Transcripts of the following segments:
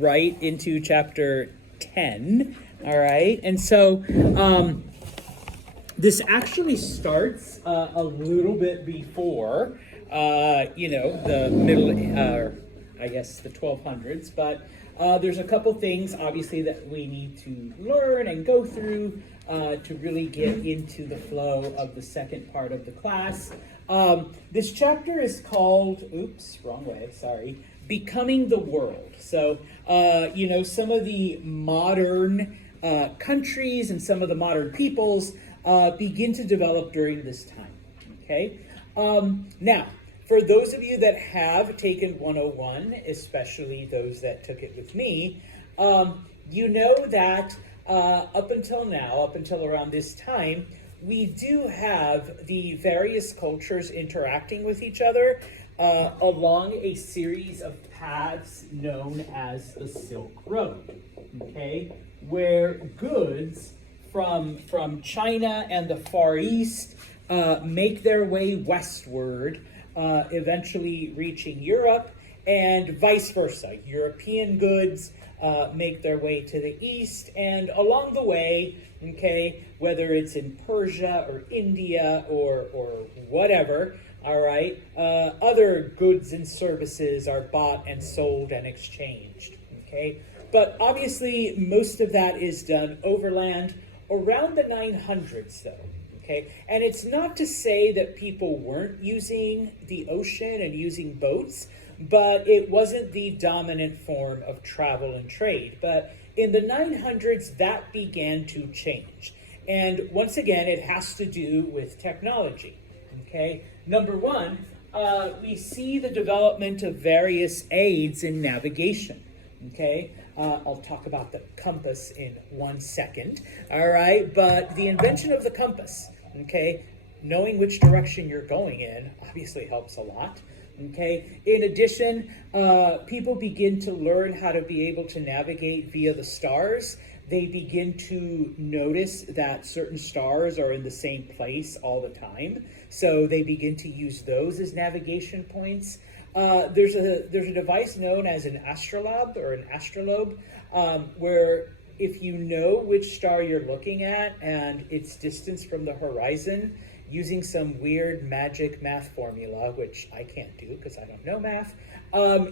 right into chapter 10. All right. And so this actually starts a little bit before, the middle, I guess the 1200s. But there's a couple things, obviously, that we need to learn and go through to really get into the flow of the second part of the class. This chapter is called, wrong way, sorry, Becoming the World. So, some of the modern countries and some of the modern peoples begin to develop during this time, okay? Now, for those of you that have taken 101, especially those that took it with me, you know that up until around this time, we do have the various cultures interacting with each other along a series of paths known as the Silk Road, okay? Where goods from China and the Far East make their way westward, eventually reaching Europe, and vice versa. European goods make their way to the east, and along the way, okay, whether it's in Persia or India or whatever, all right, other goods and services are bought and sold and exchanged, okay? But obviously, most of that is done overland around the 900s, though, okay? And it's not to say that people weren't using the ocean and using boats, but it wasn't the dominant form of travel and trade. But in the 900s, that began to change. And once again, it has to do with technology, okay? Number one, we see the development of various aids in navigation, okay? I'll talk about the compass in 1 second, all right? But the invention of the compass, okay, knowing which direction you're going in obviously helps a lot, okay? In addition, people begin to learn how to be able to navigate via the stars. They begin to notice that certain stars are in the same place all the time, so they begin to use those as navigation points. There's a device known as an astrolabe or an astrolabe, where if you know which star you're looking at and its distance from the horizon, using some weird magic math formula, which I can't do because I don't know math,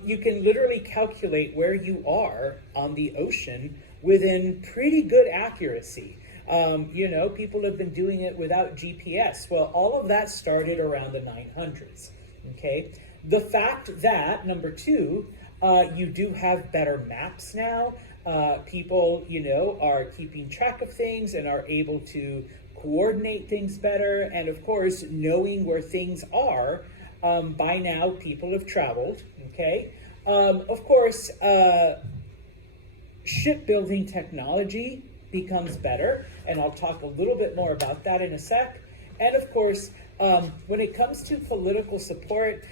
you can literally calculate where you are on the ocean within pretty good accuracy. People have been doing it without GPS. Well, all of that started around the 900s, okay? The fact that, number two, you do have better maps now. People, are keeping track of things and are able to coordinate things better. And of course, knowing where things are, by now people have traveled, okay? Of course, shipbuilding technology becomes better, and I'll talk a little bit more about that in a sec. And of course, when it comes to political support,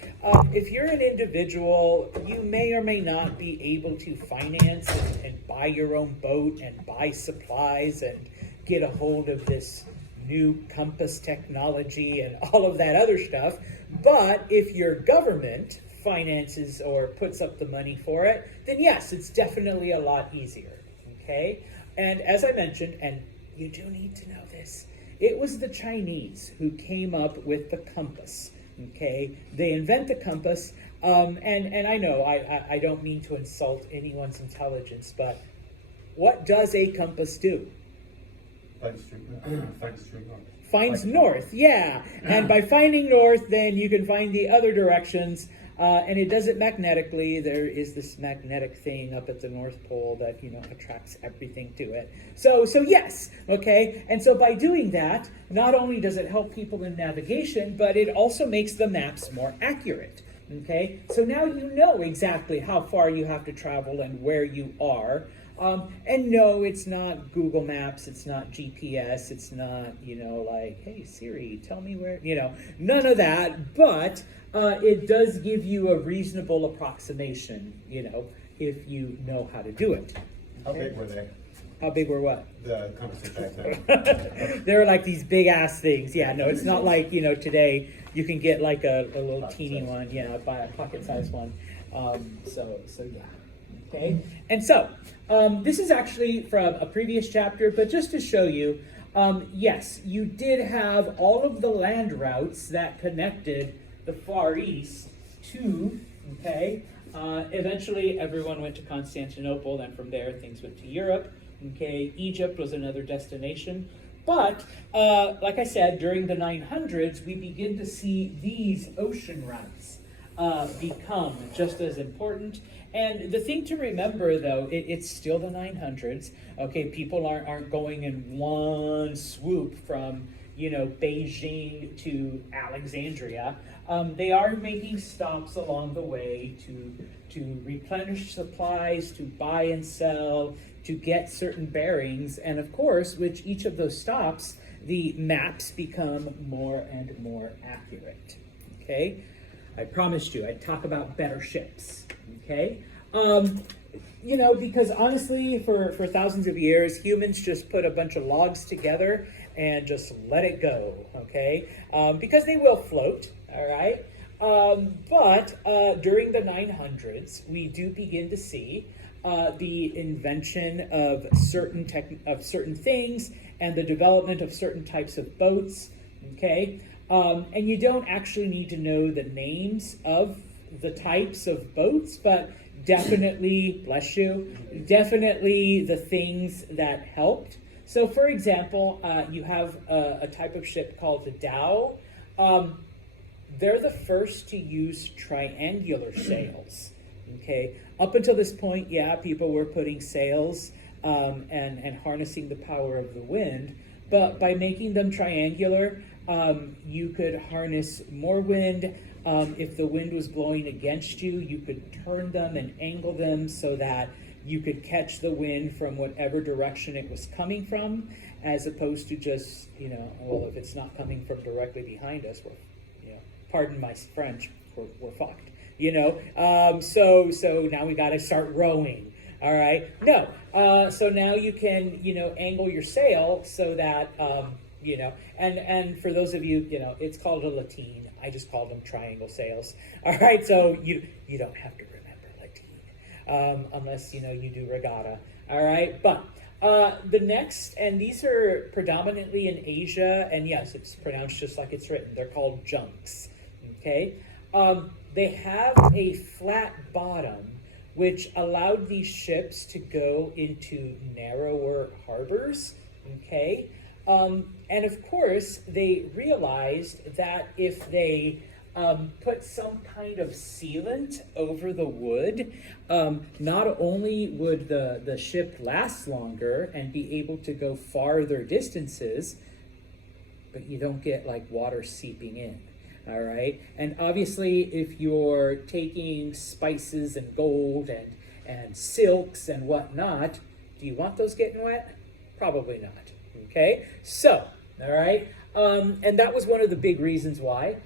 if you're an individual, you may or may not be able to finance and buy your own boat and buy supplies and get a hold of this new compass technology and all of that other stuff. But if your government finances or puts up the money for it, then yes, it's definitely a lot easier, okay? And as I mentioned, and you do need to know this, it was the Chinese who came up with the compass, okay? They invent the compass, and I know I don't mean to insult anyone's intelligence, but what does a compass do? Finds north, yeah. And by finding north, then you can find the other directions, and it does it magnetically. There is this magnetic thing up at the North Pole that, attracts everything to it. So yes, okay? And so by doing that, not only does it help people in navigation, but it also makes the maps more accurate, okay? So now you know exactly how far you have to travel and where you are. And no, it's not Google Maps, it's not GPS, it's not, like, hey, Siri, tell me where, none of that, but it does give you a reasonable approximation, if you know how to do it. How big were they? How big were what? The compasses back then. They were like these big ass things. Yeah, no, it's not like, today you can get like a little teeny one, buy a pocket sized one. So yeah. Okay, and so this is actually from a previous chapter, but just to show you, yes, you did have all of the land routes that connected the Far East to, okay, eventually everyone went to Constantinople, and from there things went to Europe. Okay, Egypt was another destination. But, like I said, during the 900s, we begin to see these ocean routes become just as important. And the thing to remember, though, it's still the 900s. Okay, people aren't going in one swoop from, Beijing to Alexandria. They are making stops along the way to replenish supplies, to buy and sell, to get certain bearings, and of course, with each of those stops, the maps become more and more accurate. Okay, I promised you I'd talk about better ships. Okay, because honestly, for thousands of years, humans just put a bunch of logs together and just let it go. Okay, because they will float. All right. But during the 900s, we do begin to see the invention of certain things and the development of certain types of boats. Okay, and you don't actually need to know the names of the types of boats, but definitely, bless you, definitely the things that helped. So, for example, you have a type of ship called the dhow. They're the first to use triangular sails. Okay, up until this point, yeah, people were putting sails and harnessing the power of the wind, but by making them triangular, you could harness more wind. If the wind was blowing against you, you could turn them and angle them so that you could catch the wind from whatever direction it was coming from, as opposed to just, well, if it's not coming from directly behind us, pardon my French, we're fucked. So now we got to start rowing. All right. No. So now you can, angle your sail so that, and for those of you, it's called a lateen. I just called them triangle sails. All right. So you don't have to remember lateen unless, you do regatta. All right. But the next, and these are predominantly in Asia, and yes, it's pronounced just like it's written. They're called junks. Okay. They have a flat bottom, which allowed these ships to go into narrower harbors. Okay. And of course, they realized that if they put some kind of sealant over the wood, not only would the ship last longer and be able to go farther distances, but you don't get like water seeping in. All right. And obviously, if you're taking spices and gold and silks and whatnot, do you want those getting wet? Probably not. Okay. So, all right. And that was one of the big reasons why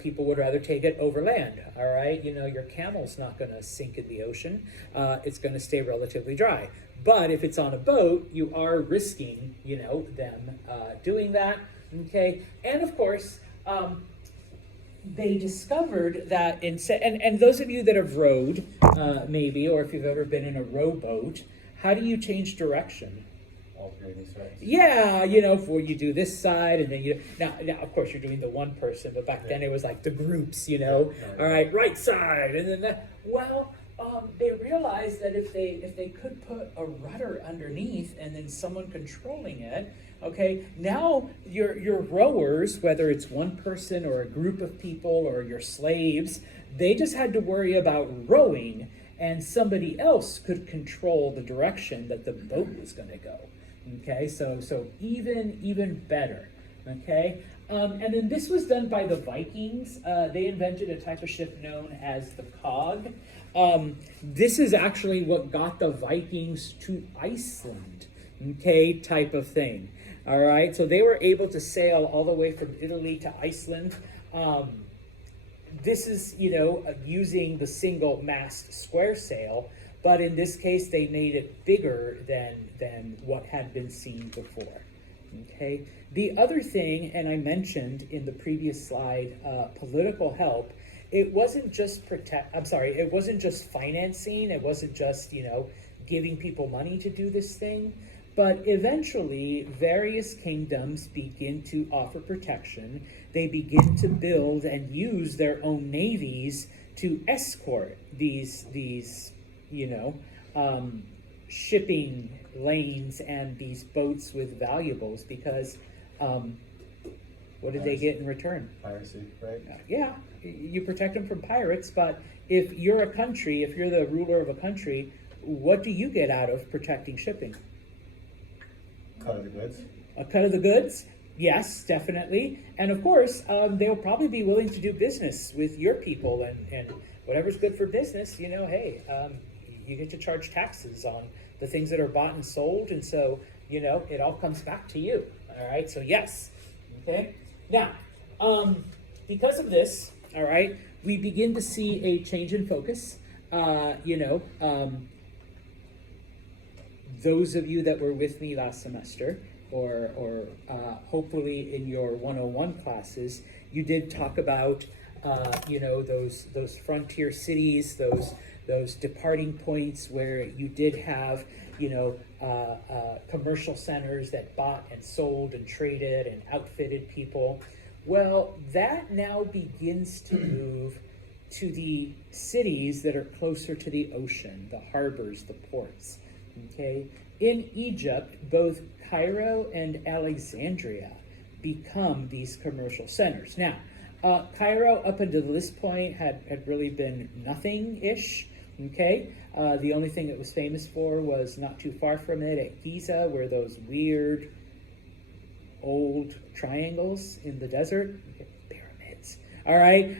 people would rather take it over land. All right. Your camel's not going to sink in the ocean. It's going to stay relatively dry. But if it's on a boat, you are risking, them doing that. Okay. And of course, they discovered that and those of you that have rowed, maybe, or if you've ever been in a rowboat, how do you change direction? Alternating sides. Yeah, for you do this side, and then now of course you're doing the one person, but back then it was like the groups, all right, right side, and then that. Well, they realized that if they could put a rudder underneath and then someone controlling it, okay, now your rowers, whether it's one person or a group of people or your slaves, they just had to worry about rowing, and somebody else could control the direction that the boat was going to go. Okay, so even better. Okay, and then this was done by the Vikings. They invented a type of ship known as the cog. This is actually what got the Vikings to Iceland. Okay, type of thing. All right, so they were able to sail all the way from Italy to Iceland. This is, using the single mast square sail, but in this case, they made it bigger than what had been seen before. Okay. The other thing, and I mentioned in the previous slide, political help, it wasn't just it wasn't just financing, it wasn't just, giving people money to do this thing, but eventually various kingdoms begin to offer protection. They begin to build and use their own navies to escort these shipping lanes and these boats with valuables, because what did they get in return? Piracy, right? Yeah, you protect them from pirates, but if you're the ruler of a country, what do you get out of protecting shipping? Cut of the goods. A cut of the goods? Yes, definitely. And of course, they'll probably be willing to do business with your people, and whatever's good for business, hey, you get to charge taxes on the things that are bought and sold, and so, it all comes back to you. All right, so yes. Okay? Now, because of this, all right, we begin to see a change in focus. Those of you that were with me last semester, or hopefully in your 101 classes, you did talk about, those frontier cities, those departing points where you did have, commercial centers that bought and sold and traded and outfitted people. Well, that now begins to move to the cities that are closer to the ocean, the harbors, the ports. Okay, in Egypt, both Cairo and Alexandria become these commercial centers. Now, Cairo up until this point had really been nothing-ish. Okay, the only thing it was famous for was not too far from it at Giza, where those weird old triangles in the desert, pyramids. All right,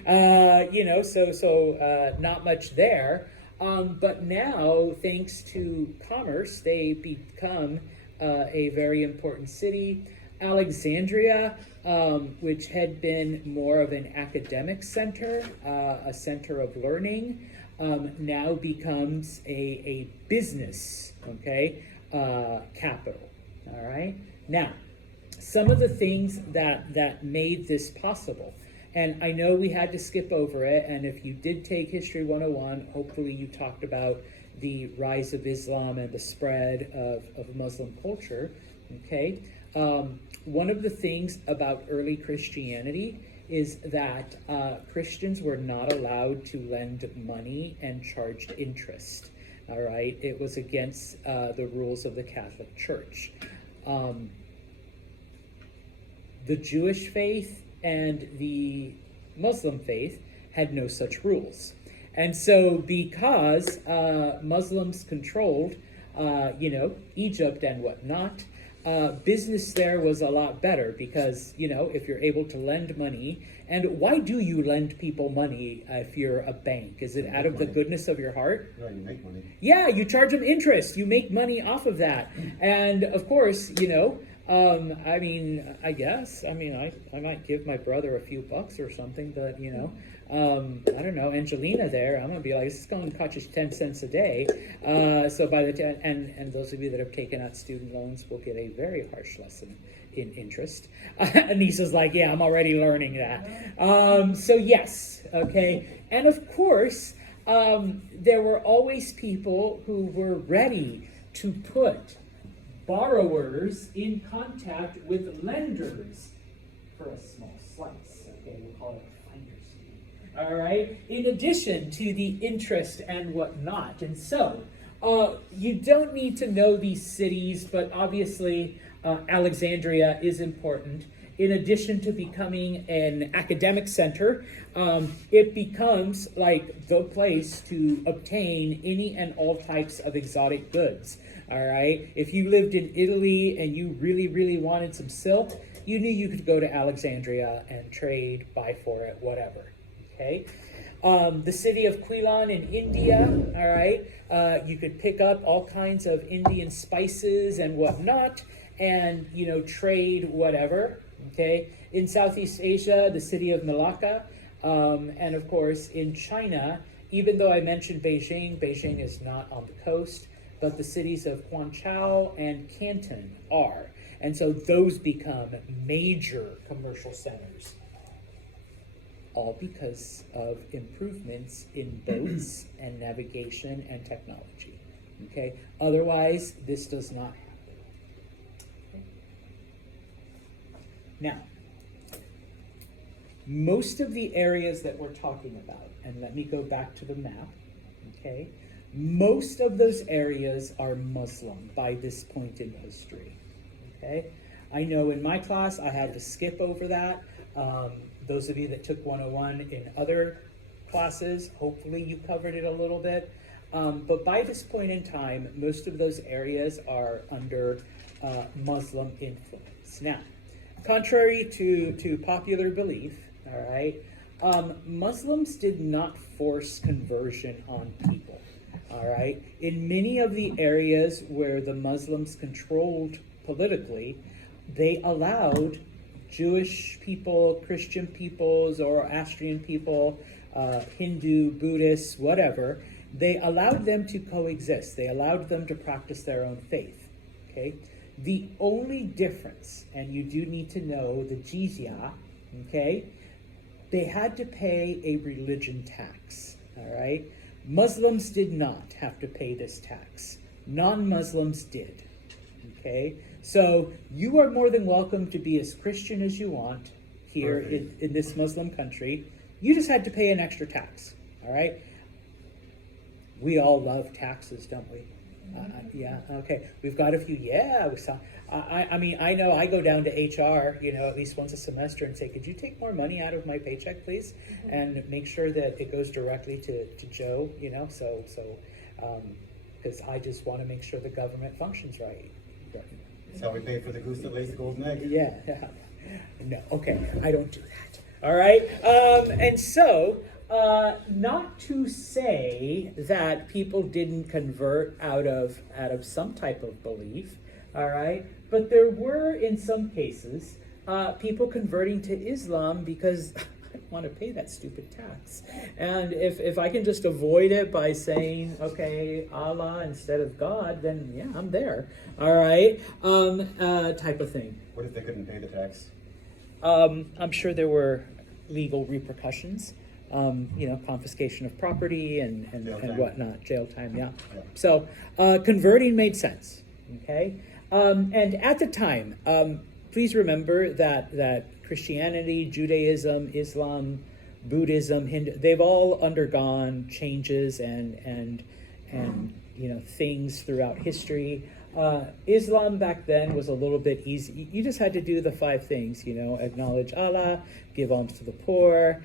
so not much there. But now, thanks to commerce, they become a very important city. Alexandria, which had been more of an academic center, a center of learning, now becomes a business, capital. All right. Now, some of the things that made this possible. And I know we had to skip over it, and if you did take History 101, hopefully you talked about the rise of Islam and the spread of Muslim culture, okay? One of the things about early Christianity is that Christians were not allowed to lend money and charged interest, all right? It was against the rules of the Catholic Church. The Jewish faith and the Muslim faith had no such rules. And so because Muslims controlled, Egypt and whatnot, business there was a lot better because, if you're able to lend money, and why do you lend people money if you're a bank? Is it out of the goodness of your heart? No, you make money. Yeah, you charge them interest. You make money off of that. And of course, I might give my brother a few bucks or something, but, I don't know, Angelina there, I'm going to be like, this is going to cost you 10 cents a day. So by the time, and those of you that have taken out student loans will get a very harsh lesson in interest. Anissa's like, yeah, I'm already learning that. So yes, okay. And of course, there were always people who were ready to put borrowers in contact with lenders for a small slice. Okay, we'll call it a finder's fee. All right, in addition to the interest and whatnot. And so, you don't need to know these cities, but obviously Alexandria is important. In addition to becoming an academic center, it becomes like the place to obtain any and all types of exotic goods. All right. If you lived in Italy and you really, really wanted some silk, you knew you could go to Alexandria and trade, buy for it, whatever. Okay. The city of Quilon in India. All right. You could pick up all kinds of Indian spices and whatnot, and trade whatever. Okay. In Southeast Asia, the city of Malacca, and of course in China. Even though I mentioned Beijing, Beijing is not on the coast, but the cities of Guangzhou and Canton are. And so those become major commercial centers. all because of improvements in boats and navigation and technology. Okay, otherwise this does not happen. Okay. Now, most of the areas that we're talking about, and let me go back to the map, okay, most of those areas are Muslim by this point in history, okay? I know in my class I had to skip over that. Those of you that took 101 in other classes, hopefully you covered it a little bit. But by this point in time, most of those areas are under Muslim influence. Now, contrary to popular belief, all right, Muslims did not force conversion on people, all right? In many of the areas where the Muslims controlled politically, they allowed Jewish people, Christian peoples, Zoroastrian people, Hindu, Buddhists, whatever, they allowed them to coexist. They allowed them to practice their own faith, okay? The only difference, and you do need to know the jizya, okay? They had to pay a religion tax, all right? Muslims did not have to pay this tax. Non-Muslims did, okay? So you are more than welcome to be as Christian as you want here in this Muslim country. You just had to pay an extra tax, all right? We all love taxes, don't we? Yeah, okay. We've got a few, yeah. We saw. I mean, I know I go down to HR, at least once a semester and say, could you take more money out of my paycheck, please? Mm-hmm. And make sure that it goes directly to Joe, because I just want to make sure the government functions right. That's how we pay for the goose that lays the golden egg. Yeah. No, okay, I don't do that. All right? And so, not to say that people didn't convert out of some type of belief, all right? But there were, in some cases, people converting to Islam because I don't want to pay that stupid tax. And if I can just avoid it by saying, okay, Allah instead of God, then yeah, I'm there, all right? Type of thing. What if they couldn't pay the tax? I'm sure there were legal repercussions. Confiscation of property and whatnot, jail time, yeah. So converting made sense, okay? And at the time, please remember that Christianity, Judaism, Islam, Buddhism, Hindu, they've all undergone changes and things throughout history. Islam back then was a little bit easy. You just had to do the 5 things, acknowledge Allah, give alms to the poor,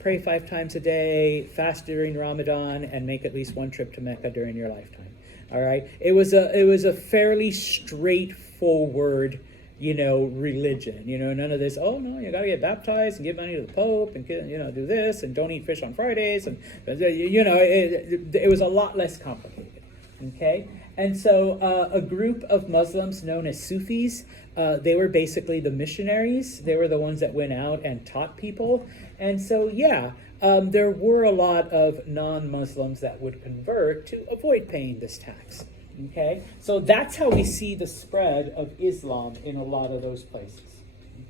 pray 5 times a day, fast during Ramadan, and make at least one trip to Mecca during your lifetime. All right. It was a fairly straightforward, religion. None of this, oh no, you got to get baptized and give money to the Pope and do this and don't eat fish on Fridays and it was a lot less complicated. Okay. And so a group of Muslims known as Sufis, they were basically the missionaries. They were the ones that went out and taught people. And so, there were a lot of non-Muslims that would convert to avoid paying this tax. Okay? So that's how we see the spread of Islam in a lot of those places.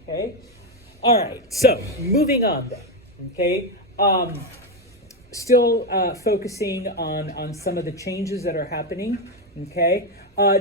Okay? All right. So moving on then. Okay? Still focusing on some of the changes that are happening. Okay,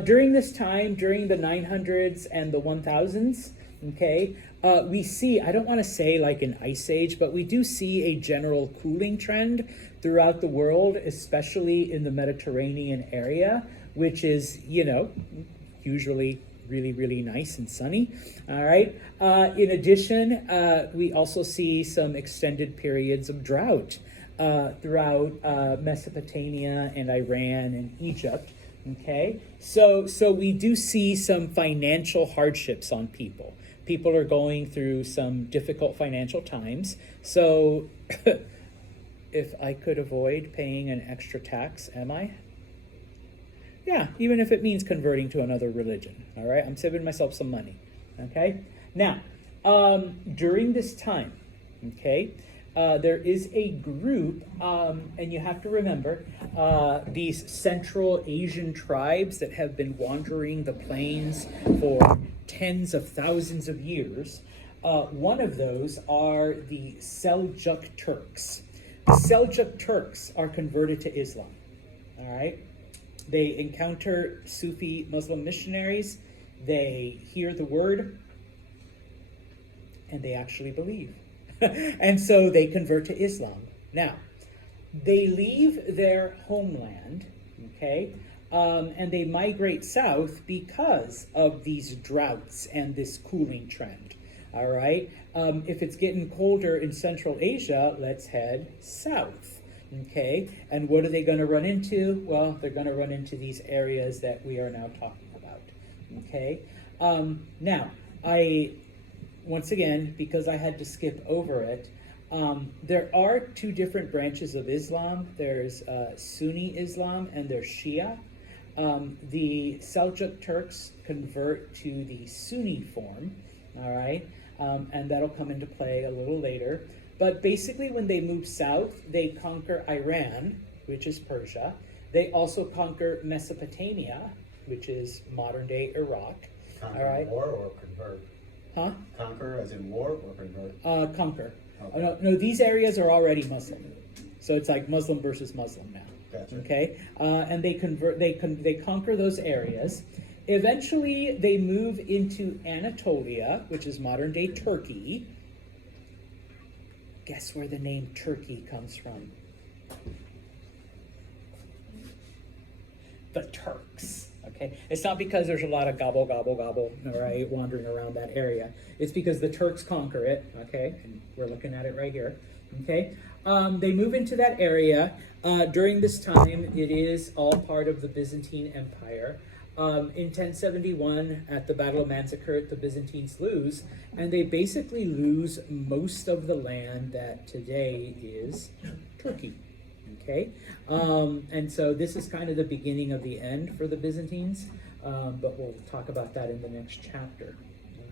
during this time, during the 900s and the 1000s, okay, we see, I don't want to say like an ice age, but we do see a general cooling trend throughout the world, especially in the Mediterranean area, which is, usually really, really nice and sunny. All right. In addition, we also see some extended periods of drought throughout Mesopotamia and Iran and Egypt. Okay, so we do see some financial hardships on people. People are going through some difficult financial times. So if I could avoid paying an extra tax, am I? Yeah, even if it means converting to another religion. All right, I'm saving myself some money. Okay, now during this time, okay, there is a group, and you have to remember, these Central Asian tribes that have been wandering the plains for tens of thousands of years. One of those are the Seljuk Turks. The Seljuk Turks are converted to Islam. All right? They encounter Sufi Muslim missionaries, they hear the word, and they actually believe. And so they convert to Islam. Now, they leave their homeland, okay, and they migrate south because of these droughts and this cooling trend. All right. If it's getting colder in Central Asia, let's head south. Okay. And what are they going to run into? Well, they're going to run into these areas that we are now talking about. Okay. Now, once again, because I had to skip over it, there are two different branches of Islam. There's Sunni Islam and there's Shia. The Seljuk Turks convert to the Sunni form, all right, and that'll come into play a little later. But basically, when they move south, they conquer Iran, which is Persia. They also conquer Mesopotamia, which is modern-day Iraq. Conquer all right. war or convert? Huh? Conquer as in war or convert? Conquer. Okay. No, these areas are already Muslim, so it's like Muslim versus Muslim now. Gotcha. Okay, and they convert. They conquer those areas. Eventually, they move into Anatolia, which is modern-day Turkey. Guess where the name Turkey comes from? The Turks. Okay, it's not because there's a lot of gobble, gobble, gobble, all right, wandering around that area. It's because the Turks conquer it, okay, and we're looking at it right here, okay. They move into that area. During this time, it is all part of the Byzantine Empire. In 1071, at the Battle of Manzikert, the Byzantines lose, and they basically lose most of the land that today is Turkey. Okay, and so this is kind of the beginning of the end for the Byzantines, but we'll talk about that in the next chapter.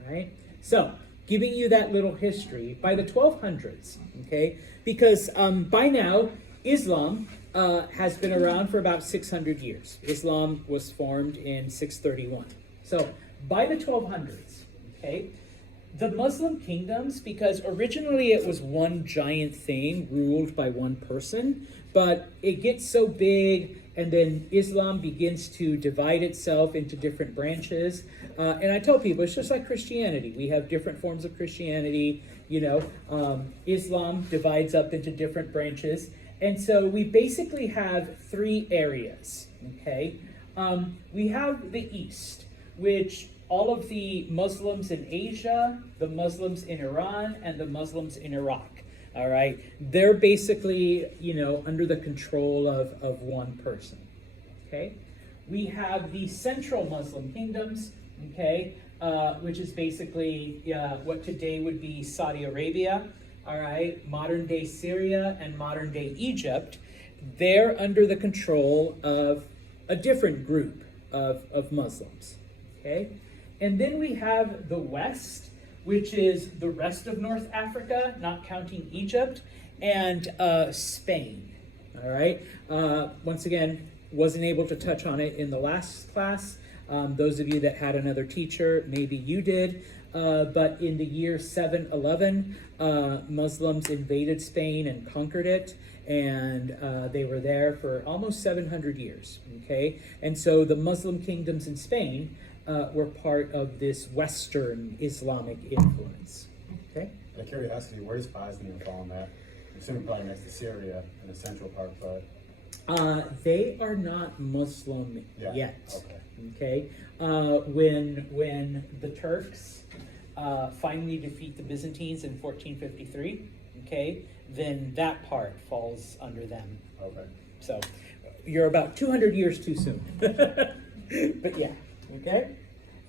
All right, so giving you that little history by the 1200s, okay, because by now Islam has been around for about 600 years. Islam was formed in 631. So by the 1200s, okay, the Muslim kingdoms, because originally it was one giant thing ruled by one person, but it gets so big and then Islam begins to divide itself into different branches. And I tell people, it's just like Christianity. We have different forms of Christianity, you know, Islam divides up into different branches. And so we basically have three areas, okay? We have the East, which all of the Muslims in Asia, the Muslims in Iran, and the Muslims in Iraq, all right? They're basically, you know, under the control of one person, okay? We have the Central Muslim kingdoms, okay, which is basically what today would be Saudi Arabia, all right, modern-day Syria and modern-day Egypt. They're under the control of a different group of Muslims, okay? And then we have the West, which is the rest of North Africa, not counting Egypt, and Spain, all right? Once again, wasn't able to touch on it in the last class. Those of you that had another teacher, maybe you did. But in the year 711, Muslims invaded Spain and conquered it, and they were there for almost 700 years, okay? And so the Muslim kingdoms in Spain were part of this Western Islamic influence, okay? Out of curiosity, where's Bosnia fall on that? I'm assuming probably next to Syria in the central part, but... They are not Muslim Yeah, yet, okay. when the Turks finally defeat the Byzantines in 1453, okay, then that part falls under them. Okay. So you're about 200 years too soon. But yeah, okay?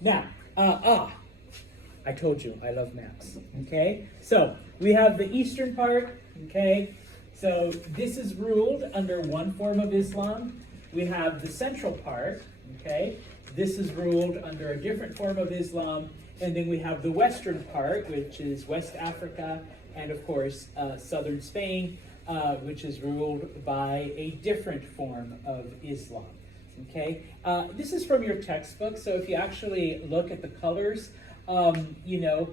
Now, I told you I love maps, okay? So we have the eastern part, okay? So this is ruled under one form of Islam. We have the central part, okay? This is ruled under a different form of Islam. And then we have the western part, which is West Africa, and of course, southern Spain, which is ruled by a different form of Islam, okay? This is from your textbook, so if you actually look at the colors, you know,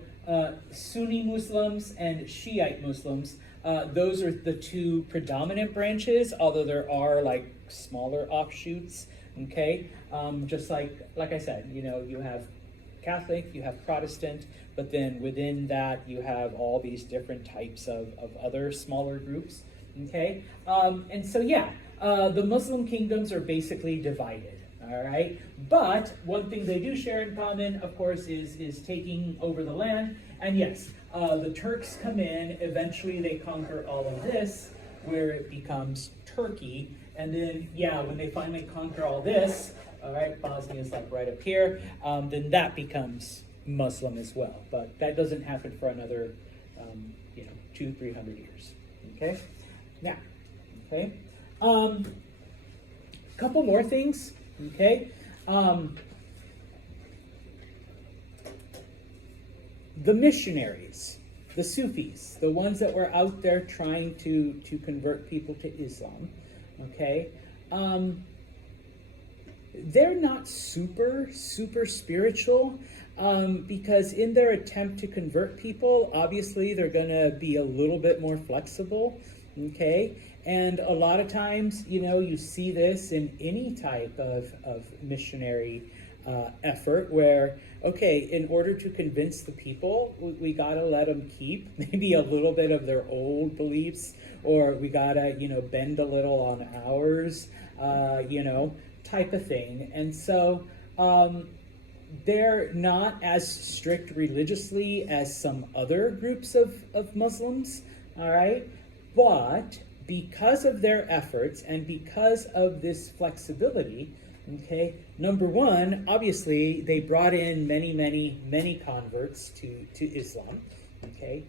Sunni Muslims and Shiite Muslims. Those are the two predominant branches, although there are like smaller offshoots. Okay, just like I said, you have Catholic, you have Protestant, but then within that you have all these different types of other smaller groups. Okay, and so yeah, the Muslim kingdoms are basically divided. All right, but one thing they do share in common, of course, is taking over the land. And yes, the Turks come in. Eventually, they conquer all of this, where it becomes Turkey. And then, yeah, when they finally conquer all this, all right, Bosnia is like right up here. Then that becomes Muslim as well. But that doesn't happen for another, 200-300 years. Okay, now, okay, couple more things. Okay, the missionaries, the Sufis, the ones that were out there trying to convert people to Islam, okay, they're not super spiritual, because in their attempt to convert people, obviously they're going to be a little bit more flexible, okay. And a lot of times, you see this in any type of missionary effort where, okay, in order to convince the people, we got to let them keep maybe a little bit of their old beliefs, or we got to, bend a little on ours, type of thing. And so they're not as strict religiously as some other groups of Muslims, all right? But because of their efforts and because of this flexibility, okay, number one, obviously they brought in many converts to Islam, okay.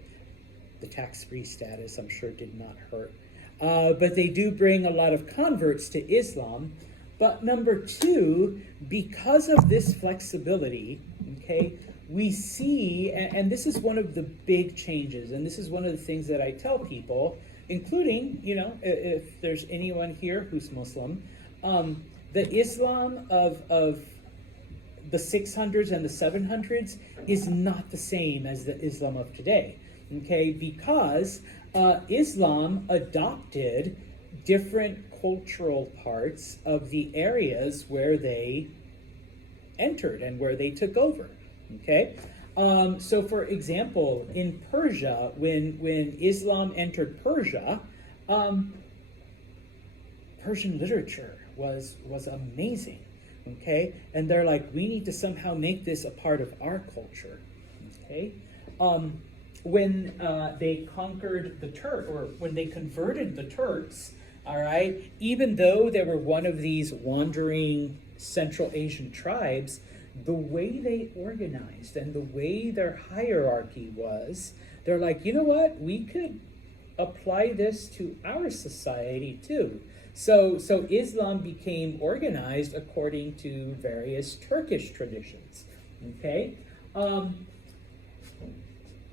The tax-free status, I'm sure, did not hurt. But they do bring a lot of converts to Islam. But number two, because of this flexibility, okay, we see, and this is one of the big changes, and this is one of the things that I tell people, including, if there's anyone here who's Muslim, the Islam of the 600s and the 700s is not the same as the Islam of today, okay? Because Islam adopted different cultural parts of the areas where they entered and where they took over, okay? So for example, in Persia, when Islam entered Persia, Persian literature was amazing, okay? And they're like, we need to somehow make this a part of our culture, okay? When they conquered the Turk, or when they converted the Turks, all right, even though they were one of these wandering Central Asian tribes, the way they organized and the way their hierarchy was, they're like, you know what? We could apply this to our society too. So Islam became organized according to various Turkish traditions, okay?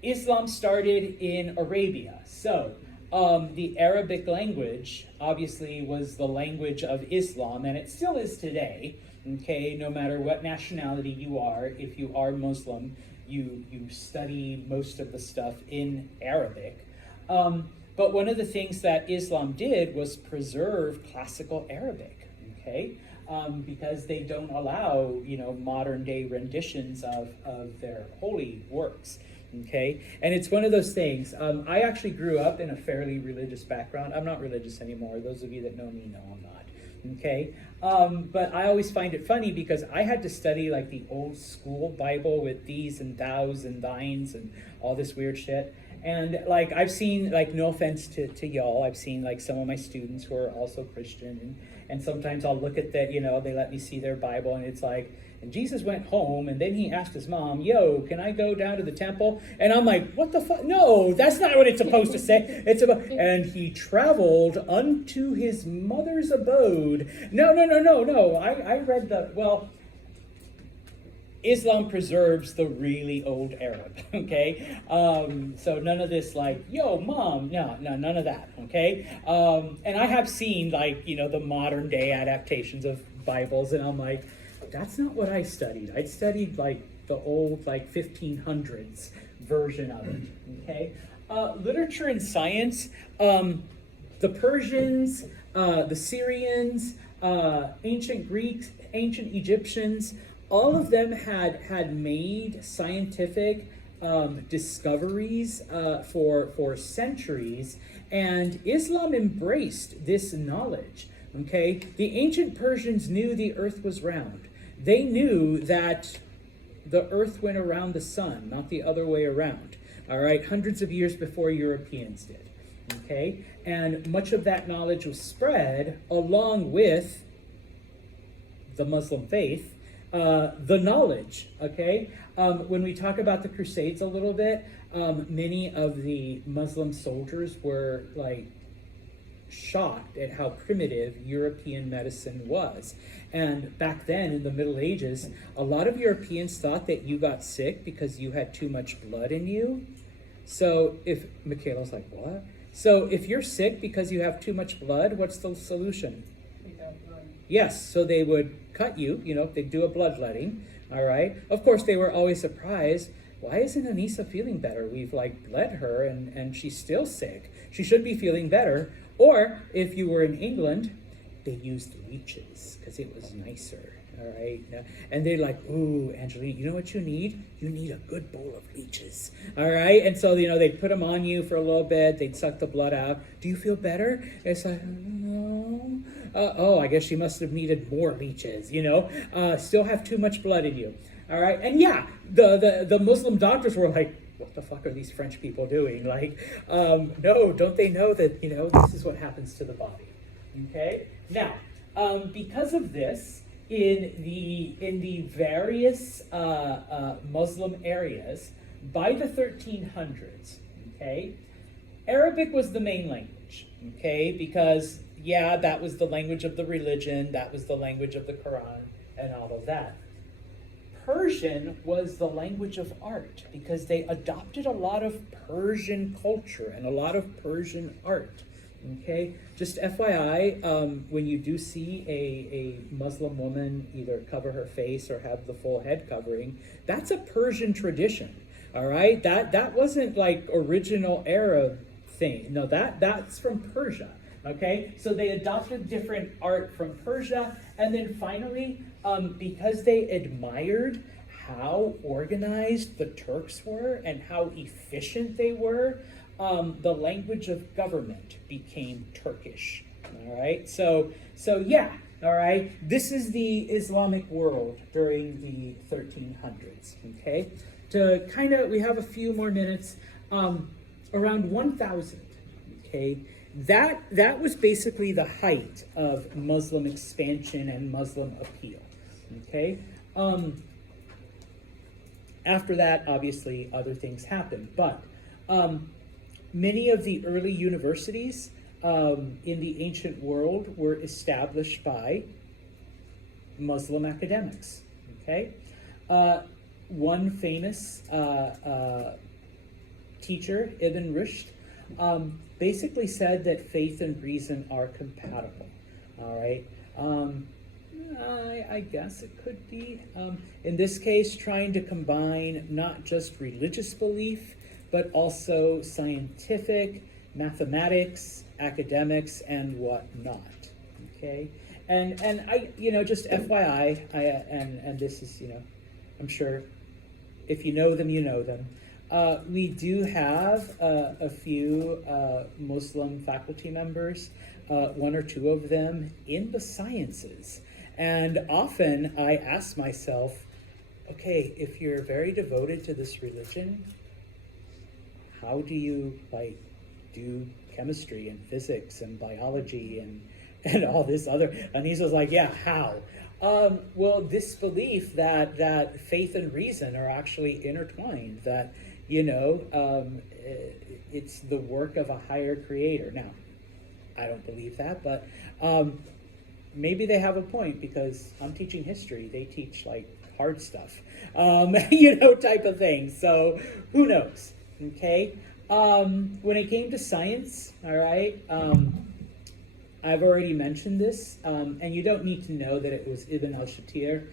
Islam started in Arabia. So the Arabic language obviously was the language of Islam, and it still is today. Okay, no matter what nationality you are, if you are Muslim, you study most of the stuff in Arabic. But one of the things that Islam did was preserve classical Arabic, okay? Because they don't allow, modern day renditions of their holy works, okay? And it's one of those things. I actually grew up in a fairly religious background. I'm not religious anymore. Those of you that know me know I'm not. Okay, but I always find it funny because I had to study like the old school Bible with these and thous and thines and all this weird shit. And like I've seen, like, no offense to y'all, I've seen like some of my students who are also Christian, and sometimes I'll look at that, they let me see their Bible, and it's like, and Jesus went home, and then he asked his mom, yo, can I go down to the temple? And I'm like, what the fuck? No, that's not what it's supposed to say. It's about, and he traveled unto his mother's abode. No. I read Islam preserves the really old Arab, okay? So none of this like, yo, mom, no, none of that, okay? And I have seen like, the modern day adaptations of Bibles, and I'm like, that's not what I studied. I studied like the old like 1500s version of it. Okay, literature and science. The Persians, the Syrians, ancient Greeks, ancient Egyptians, all of them had made scientific discoveries for centuries, and Islam embraced this knowledge. Okay, the ancient Persians knew the earth was round. They knew that the earth went around the sun, not the other way around. All right, hundreds of years before Europeans did. Okay, and much of that knowledge was spread along with the Muslim faith, the knowledge. Okay, when we talk about the Crusades a little bit, many of the Muslim soldiers were like shocked at how primitive European medicine was. And back then in the Middle Ages, a lot of Europeans thought that you got sick because you had too much blood in you. So if Michaela's like, what? So if you're sick because you have too much blood, what's the solution? Yes, so they would cut you, they'd do a bloodletting, all right? Of course, they were always surprised. Why isn't Anissa feeling better? We've bled her and she's still sick. She should be feeling better. Or if you were in England, they used leeches because it was nicer, all right? And they're like, ooh, Angelina, you know what you need? You need a good bowl of leeches, all right? And so, they'd put them on you for a little bit. They'd suck the blood out. Do you feel better? It's like, no. Oh, I guess she must have needed more leeches, still have too much blood in you, all right? And yeah, the Muslim doctors were like, what the fuck are these French people doing? No, don't they know that, this is what happens to the body, okay? Now, because of this, in the various Muslim areas, by the 1300s, okay, Arabic was the main language, okay, because, yeah, that was the language of the religion, that was the language of the Quran, and all of that. Persian was the language of art because they adopted a lot of Persian culture and a lot of Persian art. Okay, just FYI, when you do see a Muslim woman either cover her face or have the full head covering, that's a Persian tradition. All right, that wasn't like original Arab thing. No, that's from Persia. Okay, so they adopted different art from Persia, and then finally, because they admired how organized the Turks were and how efficient they were, the language of government became Turkish. All right, so yeah, all right, this is the Islamic world during the 1300s. Okay, we have a few more minutes. Around 1000. Okay. That was basically the height of Muslim expansion and Muslim appeal, okay? After that, obviously, other things happened, but many of the early universities in the ancient world were established by Muslim academics, okay? One famous teacher, Ibn Rushd, basically said that faith and reason are compatible. All right. I guess it could be. In this case, trying to combine not just religious belief, but also scientific, mathematics, academics, and whatnot. Okay. And I, just FYI, and this is, I'm sure if you know them, you know them. We do have a few Muslim faculty members, one or two of them in the sciences. And often I ask myself, okay, if you're very devoted to this religion, how do you do chemistry and physics and biology and all this other? And he's just like, yeah, how? Well, this belief that faith and reason are actually intertwined, that it's the work of a higher creator. Now, I don't believe that, but maybe they have a point because I'm teaching history. They teach hard stuff, type of thing. So who knows? Okay. When it came to science, all right, I've already mentioned this, and you don't need to know that it was Ibn al-Shatir,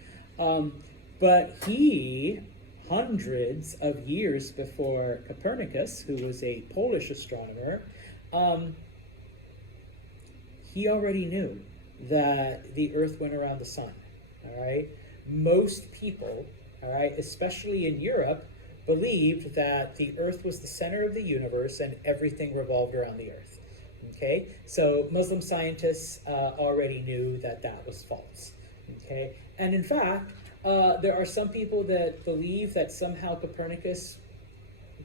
but he hundreds of years before Copernicus, who was a Polish astronomer, he already knew that the Earth went around the sun. All right, most people, all right, especially in Europe, believed that the Earth was the center of the universe and everything revolved around the Earth. Okay, so Muslim scientists already knew that that was false. Okay, and in fact, there are some people that believe that somehow Copernicus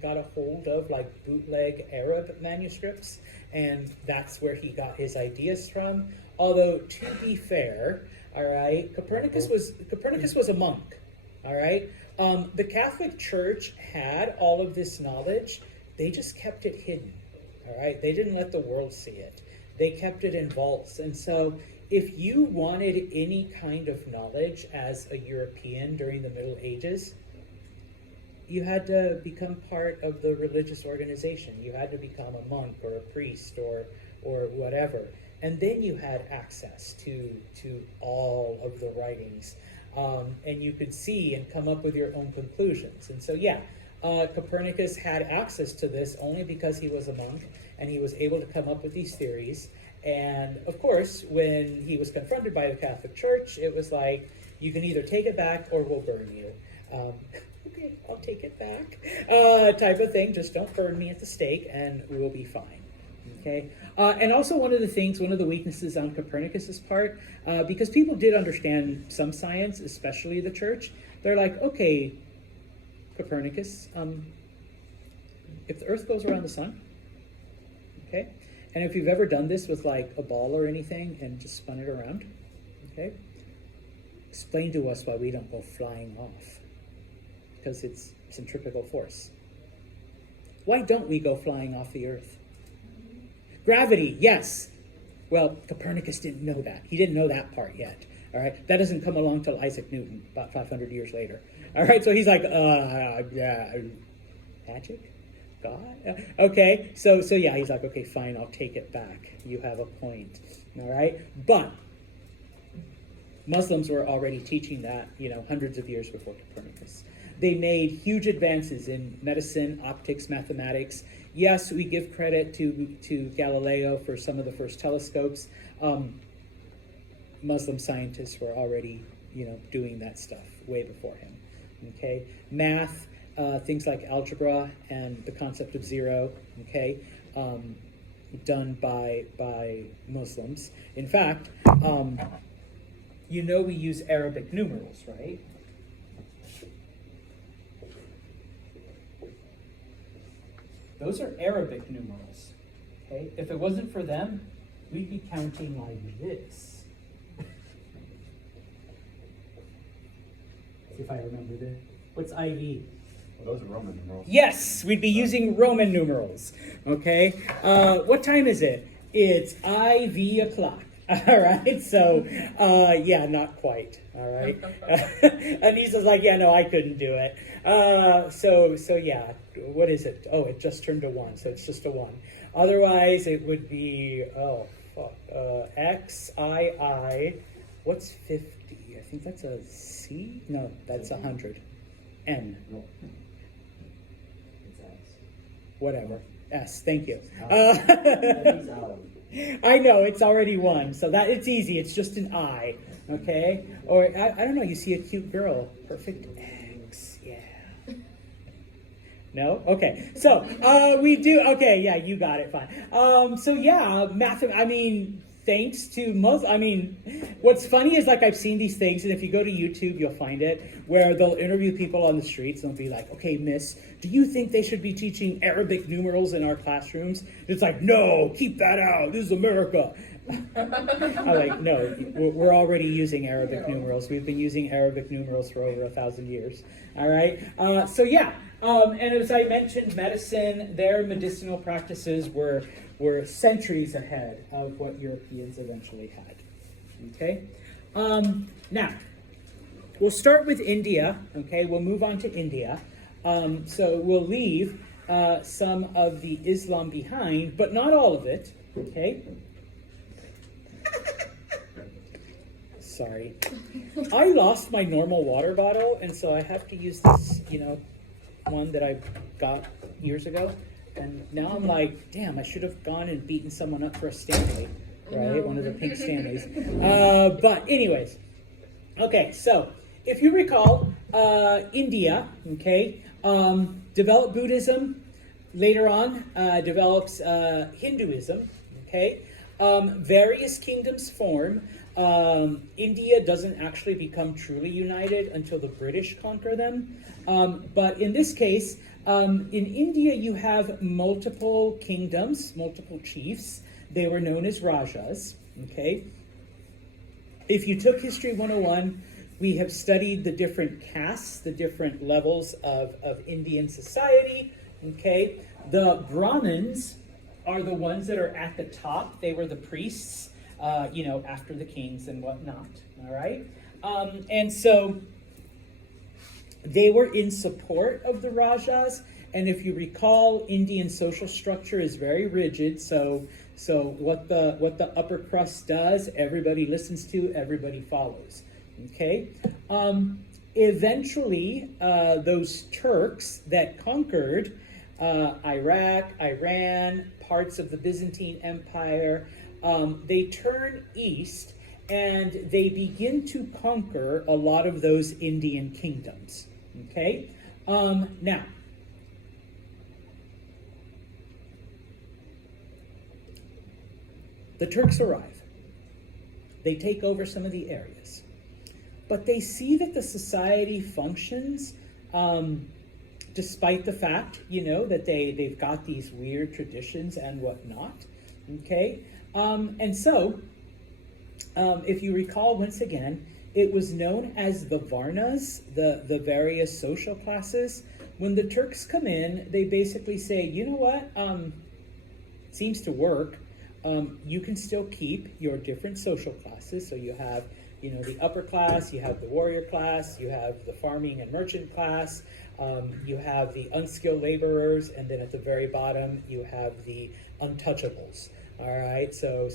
got a hold of like bootleg Arab manuscripts, and that's where he got his ideas from. Although, to be fair, all right, Copernicus was a monk. All right, the Catholic Church had all of this knowledge. They just kept it hidden. All right, they didn't let the world see it. They kept it in vaults. And so if you wanted any kind of knowledge as a European during the Middle Ages, you had to become part of the religious organization. You had to become a monk or a priest or whatever. And then you had access to all of the writings. And you could see and come up with your own conclusions. And so, yeah, Copernicus had access to this only because he was a monk and he was able to come up with these theories. And of course, when he was confronted by the Catholic Church, it was like, you can either take it back or we'll burn you. Okay, I'll take it back, type of thing. Just don't burn me at the stake and we'll be fine. Okay, and also one of the weaknesses on Copernicus's part, because people did understand some science, especially the church, they're like, okay, Copernicus, if the Earth goes around the sun, okay, and if you've ever done this with like a ball or anything and just spun it around, okay, explain to us why we don't go flying off, because it's centripetal force. Why don't we go flying off the Earth? Gravity, yes. Well, Copernicus didn't know that. He didn't know that part yet. All right, that doesn't come along till Isaac Newton, about 500 years later. All right, so he's like, yeah, magic, God. Okay, so yeah, he's like, okay, fine, I'll take it back. You have a point. All right, but Muslims were already teaching that, hundreds of years before Copernicus. They made huge advances in medicine, optics, mathematics. Yes, we give credit to Galileo for some of the first telescopes. Muslim scientists were already, doing that stuff way before him. Okay, math, things like algebra and the concept of zero. Okay, done by Muslims. In fact, we use Arabic numerals, right? Those are Arabic numerals, okay? If it wasn't for them, we'd be counting like this. See if I remember this. What's IV? Well, those are Roman numerals. Yes, we'd be using Roman numerals, okay? What time is it? It's IV o'clock. All right, so, yeah, not quite, all right? Anissa's like, yeah, no, I couldn't do it. So yeah, what is it? Oh, it just turned to 1, so it's just a 1. Otherwise, it would be, XII, what's 50? I think that's a C? No, that's 100. N. No. It's S. Whatever. S, thank you. He's out. I know, it's already 1, so that it's easy. It's just an I, okay? Or, I don't know, you see a cute girl. Perfect X, yeah. No? Okay. So, we do, okay, yeah, you got it, fine. So, yeah, thanks to what's funny is, like, I've seen these things, and if you go to YouTube, you'll find it, where they'll interview people on the streets, and they'll be like, okay, miss, do you think they should be teaching Arabic numerals in our classrooms? It's like, no, keep that out, this is America. I'm like, no, we're already using Arabic numerals. We've been using Arabic numerals for over 1,000 years, all right? So, yeah, and as I mentioned, medicine, their medicinal practices were centuries ahead of what Europeans eventually had. Okay? Now, we'll start with India. Okay, we'll move on to India. So we'll leave some of the Islam behind, but not all of it. Okay? sorry. I lost my normal water bottle, and so I have to use this, one that I got years ago. And now I'm like, damn, I should have gone and beaten someone up for a Stanley, right? One of the pink Stanleys. But anyways, okay, so if you recall, India, okay, developed Buddhism, later on develops Hinduism, okay? Various kingdoms form. India doesn't actually become truly united until the British conquer them. But in this case, in India, you have multiple kingdoms, multiple chiefs. They were known as Rajas, okay? If you took History 101, we have studied the different castes, the different levels of Indian society, okay? The Brahmins are the ones that are at the top. They were the priests, after the kings and whatnot, all right? And so they were in support of the Rajas, and if you recall, Indian social structure is very rigid, so what the upper crust does, everybody listens to, everybody follows, okay? Eventually, those Turks that conquered Iraq, Iran, parts of the Byzantine Empire, they turn east and they begin to conquer a lot of those Indian kingdoms. Okay? Now, the Turks arrive. They take over some of the areas. But they see that the society functions despite the fact, that they've got these weird traditions and whatnot, okay? And so, if you recall, once again, it was known as the Varnas, the various social classes. When the Turks come in, they basically say, you know what, seems to work. You can still keep your different social classes. So you have, the upper class, you have the warrior class, you have the farming and merchant class, you have the unskilled laborers, and then at the very bottom, you have the untouchables. All right, so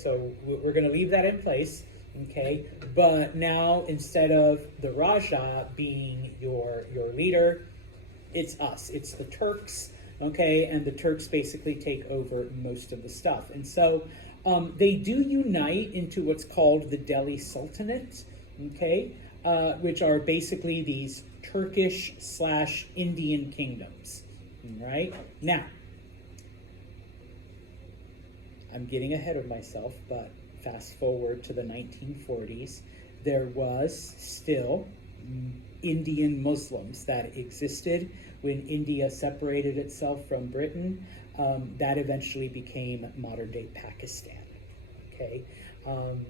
we're going to leave that in place, okay? But now, instead of the Raja being your leader, it's us. It's the Turks, okay? And the Turks basically take over most of the stuff. And so they do unite into what's called the Delhi Sultanate, okay? Which are basically these Turkish/Indian kingdoms, right? Now, I'm getting ahead of myself, but fast forward to the 1940s, there was still Indian Muslims that existed when India separated itself from Britain. That eventually became modern-day Pakistan, okay?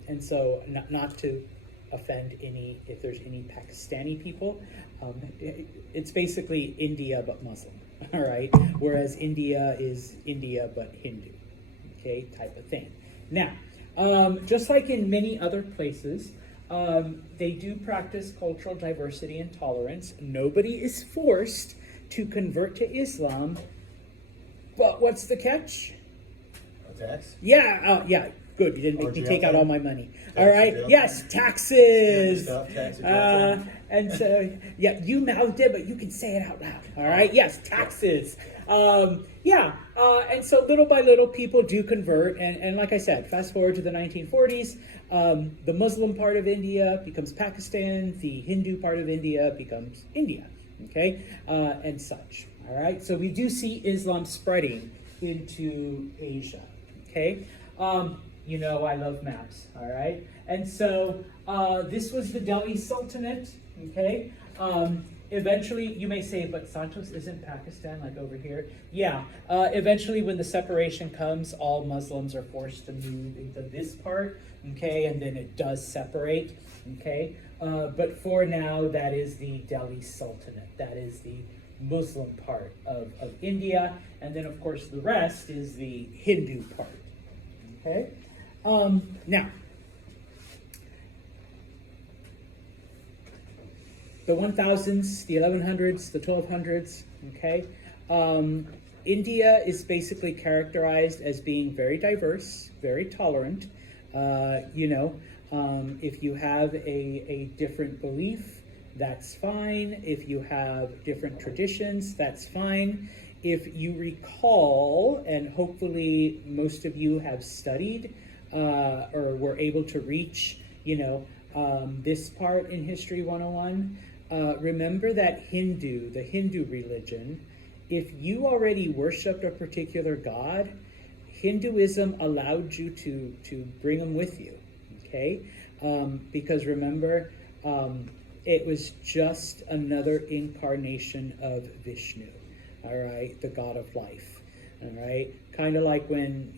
And so, not to offend if there's any Pakistani people, it's basically India but Muslim, all right? Whereas India is India but Hindu, okay, type of thing. Now, just like in many other places, they do practice cultural diversity and tolerance. Nobody is forced to convert to Islam, but what's the catch? A tax? Yeah, good. You didn't make me take out all my money. All right. Jail Yes, time. taxes. Taxes. And so, you mouthed it, but you can say it out loud. All right. Yes, taxes. And so little by little, people do convert. And like I said, fast forward to the 1940s, the Muslim part of India becomes Pakistan. The Hindu part of India becomes India. Okay, and such. All right. So we do see Islam spreading into Asia. Okay. I love maps, all right? And so this was the Delhi Sultanate, okay? Eventually, you may say, but Santos isn't Pakistan, like over here. Yeah, eventually when the separation comes, all Muslims are forced to move into this part, okay? And then it does separate, okay? But for now, that is the Delhi Sultanate. That is the Muslim part of India. And then, of course, the rest is the Hindu part, okay? Now, the 1000s, the 1100s, the 1200s, okay? India is basically characterized as being very diverse, very tolerant, If you have a different belief, that's fine. If you have different traditions, that's fine. If you recall, and hopefully most of you have studied or were able to reach, this part in History 101, remember that the Hindu religion, if you already worshipped a particular god, Hinduism allowed you to bring them with you, okay? Because remember, it was just another incarnation of Vishnu, all right, the god of life, all right? Kind of like when,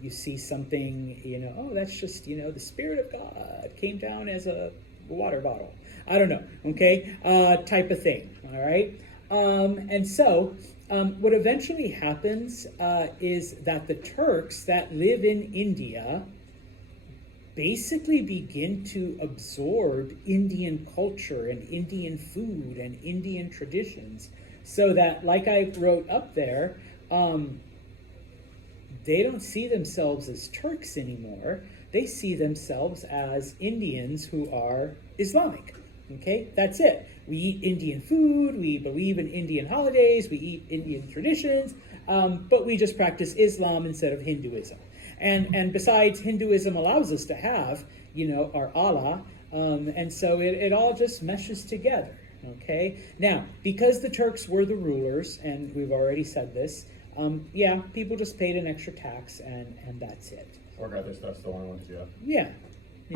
you see something, oh, that's just, the Spirit of God came down as a water bottle. I don't know, okay? Type of thing, all right? And so, what eventually happens is that the Turks that live in India basically begin to absorb Indian culture and Indian food and Indian traditions, so that, like I wrote up there, they don't see themselves as Turks anymore. They see themselves as Indians who are Islamic. Okay, that's it. We eat Indian food, we believe in Indian holidays, we eat Indian traditions, but we just practice Islam instead of Hinduism. And besides, Hinduism allows us to have, our Allah, and so it all just meshes together, okay? Now, because the Turks were the rulers, and we've already said this, people just paid an extra tax, and that's it. Or got their stuff stolen once, yeah. Yeah,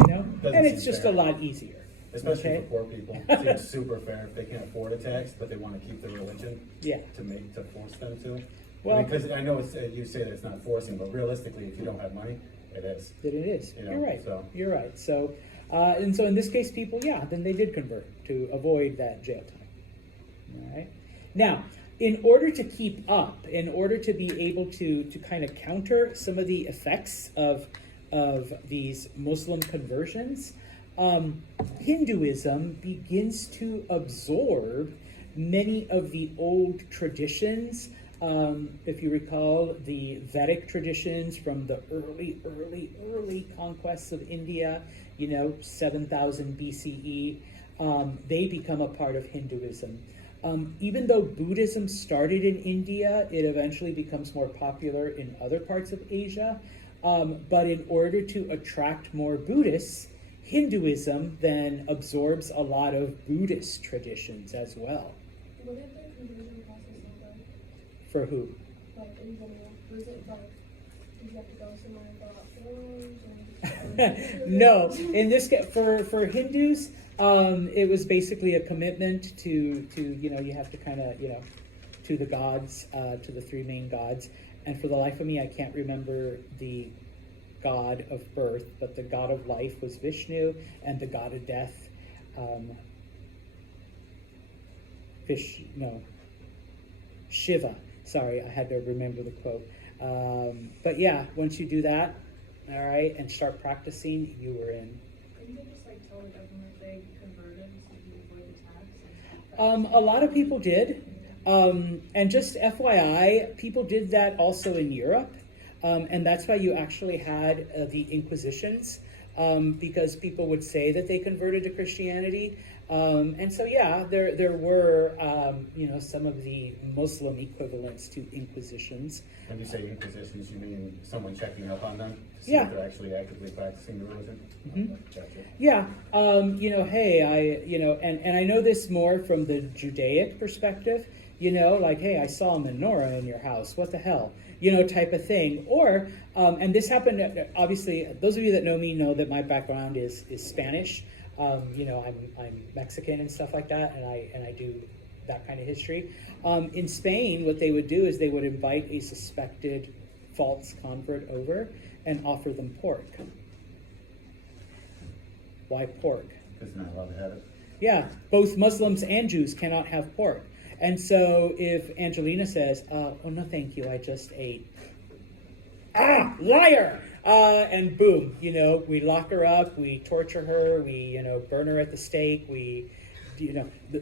Doesn't and it's seem just fair. a lot easier. Especially Okay. for poor people. It seems super fair if they can't afford a tax, but they want to keep their religion Yeah. to force them to. Well- Because I know you say that it's not forcing, but realistically, if you don't have money, it is. That it is. You know, You're right. so- You're right. So, and so in this case, people, then they did convert to avoid that jail time. All right. Now, in order to keep up, in order to be able to kind of counter some of the effects of these Muslim conversions, Hinduism begins to absorb many of the old traditions. If you recall the Vedic traditions from the early conquests of India, 7,000 BCE, they become a part of Hinduism. Even though Buddhism started in India, it eventually becomes more popular in other parts of Asia. But in order to attract more Buddhists, Hinduism then absorbs a lot of Buddhist traditions as well. What did the conversion process look like? For who? Like in general? Was it like, did you have to go somewhere and fill out forms? Or No, in this case, for Hindus, it was basically a commitment to you have to kind of to the gods, to the three main gods. And for the life of me, I can't remember the god of birth, but the god of life was Vishnu, and the god of death, Shiva. Sorry, I had to remember the quote. But yeah, once you do that, all right, and start practicing, you were in. Couldn't they just tell the government they converted so you avoid the tax? A lot of people did. And just FYI, people did that also in Europe. And that's why you actually had the Inquisitions, because people would say that they converted to Christianity. And so, there were, some of the Muslim equivalents to Inquisitions. When you say inquisitions, you mean someone checking up on them to see Yeah. if they're actually actively practicing the religion? Mhm. Gotcha. Yeah, and I know this more from the Judaic perspective, like, hey, I saw a menorah in your house, what the hell, type of thing. Or, and this happened, obviously, those of you that know me know that my background is Spanish. I'm Mexican and stuff like that, and I do that kind of history. In Spain, what they would do is they would invite a suspected false convert over and offer them pork. Why pork? Because they're not allowed to have it. Yeah, both Muslims and Jews cannot have pork. And so if Angelina says, oh, no, thank you, I just ate. Ah, liar! And boom, we lock her up, we torture her, we, burn her at the stake,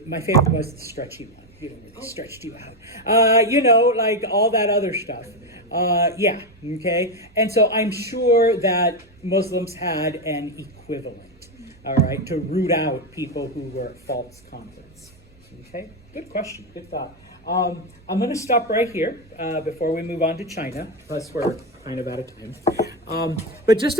my favorite was the stretchy one. Really stretched you out. Like all that other stuff. Yeah, okay. And so I'm sure that Muslims had an equivalent, all right, to root out people who were false converts. Okay, good question, good thought. I'm going to stop right here before we move on to China, plus we're kind of out of time. But just